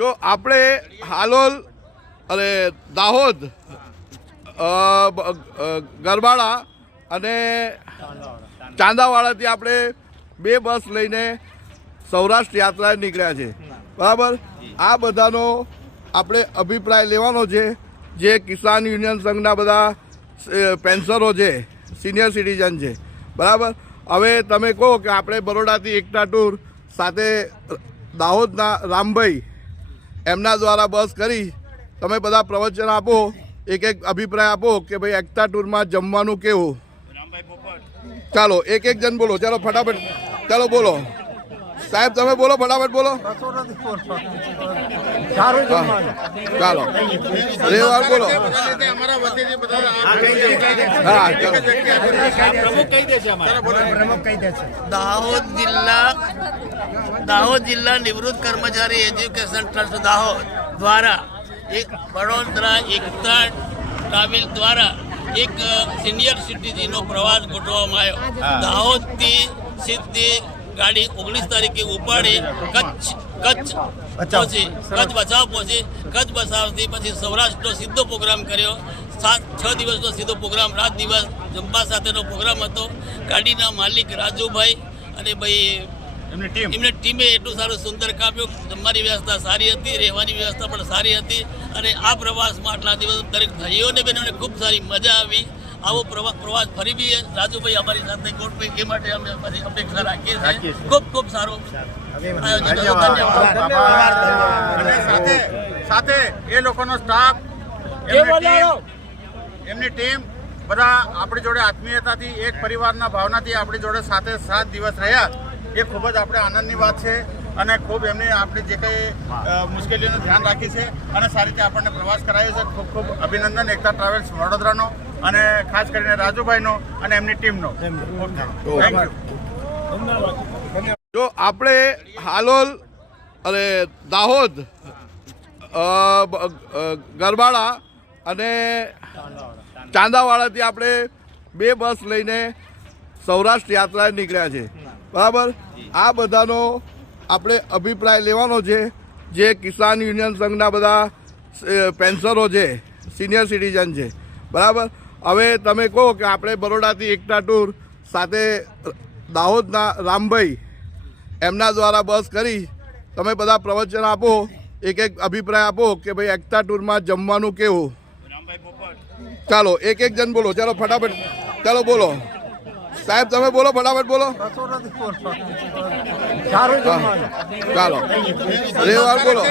તો આપણે હાલોલ અને દાહોદ ગરબાડા અને ચાંદાવાડાથી આપણે બે બસ લઈને સૌરાષ્ટ્ર યાત્રા નીકળ્યા છે, બરાબર. આ બધાનો આપણે અભિપ્રાય લેવાનો છે. જે કિસાન યુનિયન સંઘના બધા પેન્શનરો છે, સિનિયર સિટીઝન છે, બરાબર. હવે તમે કહો કે આપણે બરોડાથી એકતા ટૂર સાથે દાહોદના રામભાઈ એમના દ્વારા બસ કરી તમે બધા પ્રવચન આપો, એક એક અભિપ્રાય આપો કે ભાઈ એકતા ટૂરમાં જમવાનું કેવું. ચાલો એક એક જણ બોલો, ચાલો ફટાફટ, ચાલો બોલો સાહેબ, તમે બોલો ફટાફટ બોલો. ચાલો રેવાર બોલો. હા દાહોદ જિલ્લા નિવૃત્ત કર્મચારી એજ્યુકેશન ટ્રસ્ટ દાહોદ દ્વારા એક વડોદરા એકતા ટ્રાવેલ દ્વારા એક સિનિયર સિટીઝનનો પ્રવાસ ગોઠવવામાં આવ્યો. દાહોદથી સીધી ગાડી 19 તારીખે ઉપાડી કચ્છ બચાવ પહોંચી. કચ્છ બચાવથી પછી સૌરાષ્ટ્રનો સીધો પ્રોગ્રામ કર્યો. 6 દિવસનો સીધો પ્રોગ્રામ, રાત દિવસ જમવા સાથેનો પ્રોગ્રામ હતો. ગાડીના માલિક રાજુભાઈ અને ભાઈ એમની ટીમે એટલું સારું સુંદર કાપ્યું. જમવાની વ્યવસ્થા સારી હતી, રહેવાની વ્યવસ્થા પણ સારી હતી. અને આ પ્રવાસમાં આટલા દિવસ દરેક ભાઈઓને બહેનોને ખૂબ સારી મજા આવી. આવો પ્રવાસ ફરી બી રાજુભાઈ અમારી સાથે ગોઠવે એ માટે અમે અપેક્ષા રાખીએ છીએ. ખૂબ ખૂબ સારું સાથે એ લોકોનો સ્ટાફ, એમની ટીમ બધા આપણી જોડે આત્મીયતાથી એક પરિવારના ભાવનાથી આપણી જોડે સાથે 7 દિવસ રહ્યા. એ ખૂબ જ આપણે આનંદની વાત છે અને ખૂબ એમને આપણી જે કંઈ મુશ્કેલીઓનું ધ્યાન રાખી છે અને સારી રીતે આપણને પ્રવાસ કરાયો છે. ખૂબ ખૂબ અભિનંદન એકતા ટ્રાવેલ્સ વડોદરાનો અને ખાસ કરીને રાજુભાઈનો અને એમની ટીમનો. Thank you. તો આપણે હાલોલ અને દાહોદ ગરબાડા અને ચાંદાવાડાથી આપણે બે બસ લઈને સૌરાષ્ટ્ર યાત્રા નીકળ્યા છે, બરાબર. આ બધાનો આપણે અભિપ્રાય લેવાનો છે. જે કિસાન યુનિયન સંઘના બધા પેન્શનરો છે, સિનિયર સિટીઝન છે, બરાબર. હવે તમે કહો કે આપણે બરોડાથી એકતા ટૂર સાથે દાહોદના રામભાઈ એમના દ્વારા બસ કરી તમે બધા પ્રવચન આપો, એક એક અભિપ્રાય આપો કે ભાઈ એકતા ટૂરમાં જમવાનું કેવું. ચાલો એક એક જણ બોલો, ચાલો ફટાફટ, ચાલો બોલો સાહેબ, તમે બોલો ફટાફટ બોલો. ચાલો રેવાર બોલો.